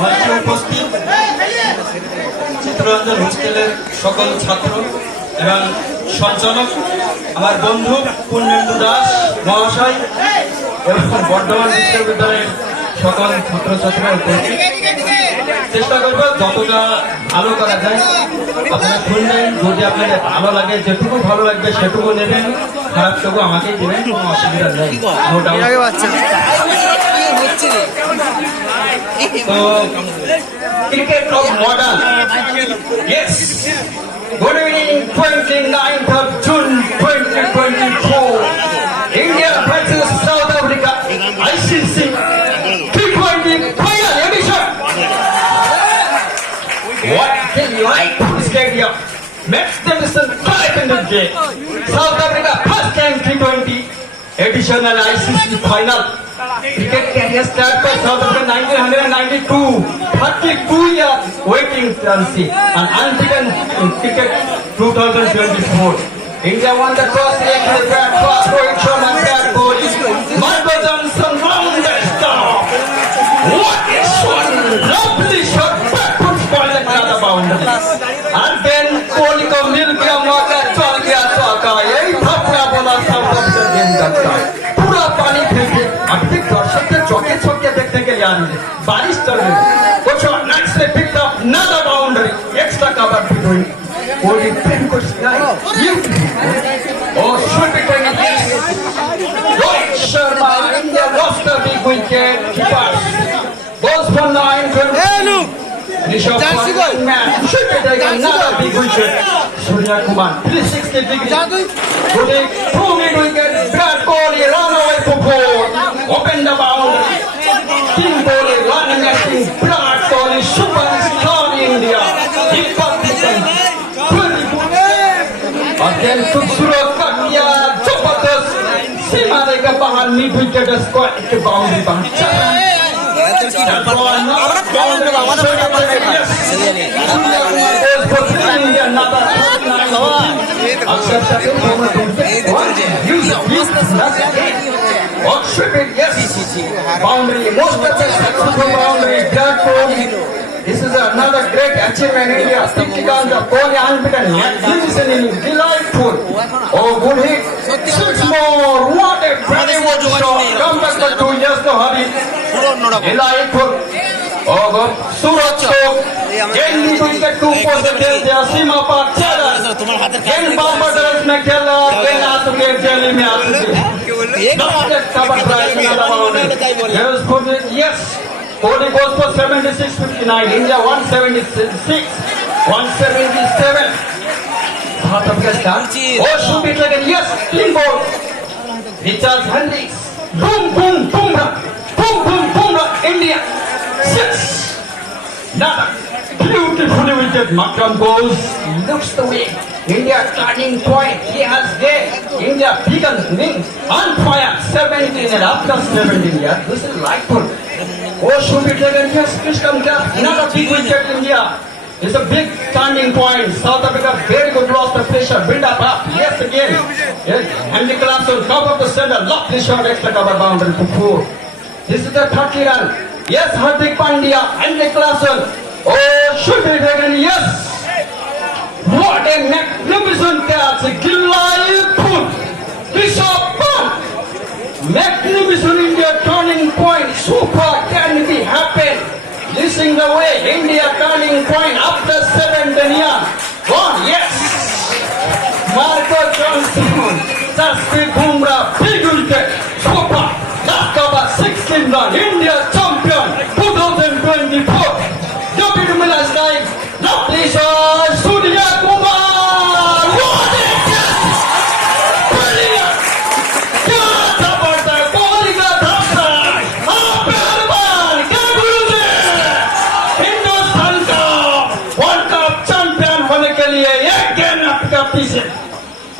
মঞ্চে উপস্থিত চিত্তরঞ্জন হোস্টেলের সকল ছাত্র এবং সঞ্চালক, আমার বন্ধু পূর্ণেন্দু দাস মহাশয় এবং বর্ধমান বিশ্ববিদ্যালয়ের সকল ছাত্রছাত্রীরা উপস্থিত। চেষ্টা করবো যতটা ভালো করা যায়। আপনারা শুনবেন, যদি আপনাদের ভালো লাগে, যেটুকু ভালো লাগবে সেটুকু নেবেন, খারাপটুকু আমাকেই দেবেন, কোনো অসুবিধা নেই। তো cricket of modern, yes, good evening, 29th of June 2024, India versus South Africa, ICC T20 final edition. What a light stadium, magnificent fight in the game. South Africa first time T20 edition and ICC final. Cricket career start by South Africa 1992, 32 years waiting to see, and unbeaten in cricket 2024. India won the toss, selected the bat fast, Rohit Sharma bat bowling, Marco Johnson round the stump. What a shot! Lovely shot, backwards ball and another boundary. And then Kohli को मिल गया मौका, चल गया चौका, यही थपड़ा बोला South Africa गेंद करता है, पूरा पानी फेंके। अभी दर्शक के चौके छक्के देखने के लिए आ रही है, बारिश चल रही है। कुछ और नेक्स्ट से picked up another boundary, extra cover between. Kohli pin को oh, should be taken this. Rohit Sharma, India lost a big wicket. Keepers balls for 9. Rishabh Pant, man, should be taken another big wicket. Surya Kumar, 360 degrees. Putting 2 mid wicket. Virat Kohli run away for 4. Open the boundary. Team Kohli running at him. Virat Kohli superstar India. He got this one. Again, खूबसूरत का किया जबरदस्त सीमारे का बाहर mid wicket square के boundary बाहर boundary, most of the successful boundary, Virat Kohli. This is another great achievement in India. Sticking on the Kohli unbeaten, magnificent inning, delightful. Oh, good hit. 6 more. What a very good shot. Come back for 2 years to hurry. Delightful. Oh, good. Suraj Chok. Again, we will get 2 positives. They are Sima Park. Again, Barbados में खेला. Again, आसुके jelly में आसुके. Yes. Kohli goes for 76-59. India 176, 177. South Africa start. Oh, shoot it like a yes, clean ball. Richard Hendricks. Boom, boom, boom, boom, boom, boom, India 6. Nada. Beautifully wicket. Makram goes. Looks the way. India turning point. He has there. India beacon wing on fire. 17 and after 17. Yeah, this is lightful. Oh, should be taken. Yes, Krishna, another big wicket India. It's a big turning point. South Africa very good, lost the pressure, build up. Yes, again. Yes. Andy Clarkson, top of the center, lovely shot, extra cover boundary to 4. This is the 30 run. Yes, Hardik Pandya, Andy Clarkson. Oh, should be taken. Yes. What a magnificent catch. Delightful. Rishabh Pant. Magnificent India turning point. Super can be happen. Leading the way. India turning point after 7 years. Gone. Yes. Marco Johnson. Jasprit Bumrah. Big wicket. Super. Last cover 16 run. India champion 2024. David Miller's time. Lovely shot. Surya Kumar. What a catch. Brilliant.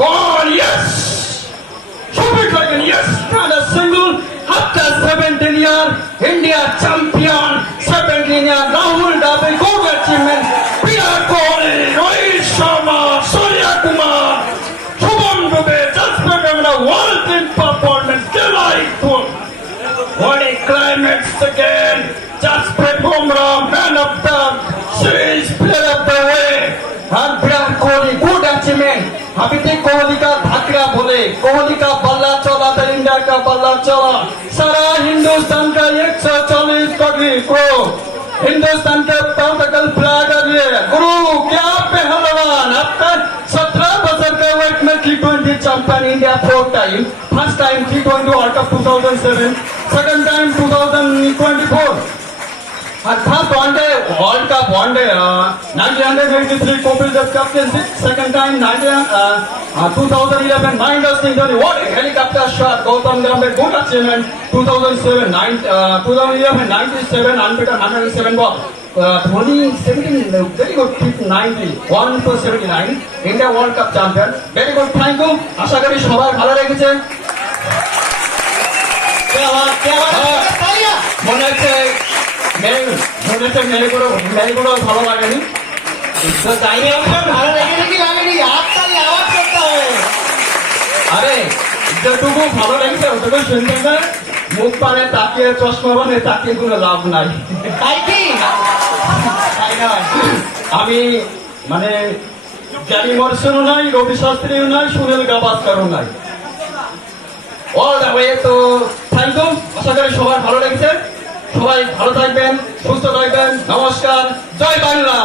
Oh, yes! Super Dragon, yes! Not a single after 17 years, India champion, 17 years, Rahul Dravid, good achievement, Virat Kohli, Rohit Sharma, Surya Kumar, Shubham Dubey, just become a world in performance, delightful. What a climate Next again, Jasprit Bumrah, man of the series, player of the way. And Virat Kohli, good achievement. Habite Kohli ka dhakra bole, Kohli ka balla chola, the India ka balla chola. Sara Hindustan ka 140 crore. Hindustan के political player ये गुरु क्या पहलवान आपका 17 वर्ष के wait में T20 champion India 4 time first time T20 world cup 2007 second time 2024 और first one day world cup one day 1983 Kapil Dev captaincy second time 2011 Mahendra Singh Dhoni what a helicopter shot Gautam Gambhir good achievement 2011 97 unbeaten 107 ball 2017 very good 90 1 for 79 India World Cup champion very good thank you আশা করি সবাই ভালো লেগেছে মনে হচ্ছে মেয়েগুলো ভালো লাগেনি तो चाहिए हमको भाड़ा लगेगा कि लगेगी आपका ही आवाज करता है আরে যতটুকু ভালো লাগছে ওটুকু শুনতে না মুখ পানে তাকিয়ে চশমা বানে তাকিয়ে কোনো লাভ নাই তাই কি তাই না আমি মানে জ্ঞানী মরসুনও নাই রবি শাস্ত্রীও নাই সুনীল গাভাস্করও নাই অল দ্য ওয়ে তো থ্যাংক ইউ আশা করি সবার ভালো লেগেছে সবাই ভালো থাকবেন সুস্থ থাকবেন নমস্কার জয় বাংলা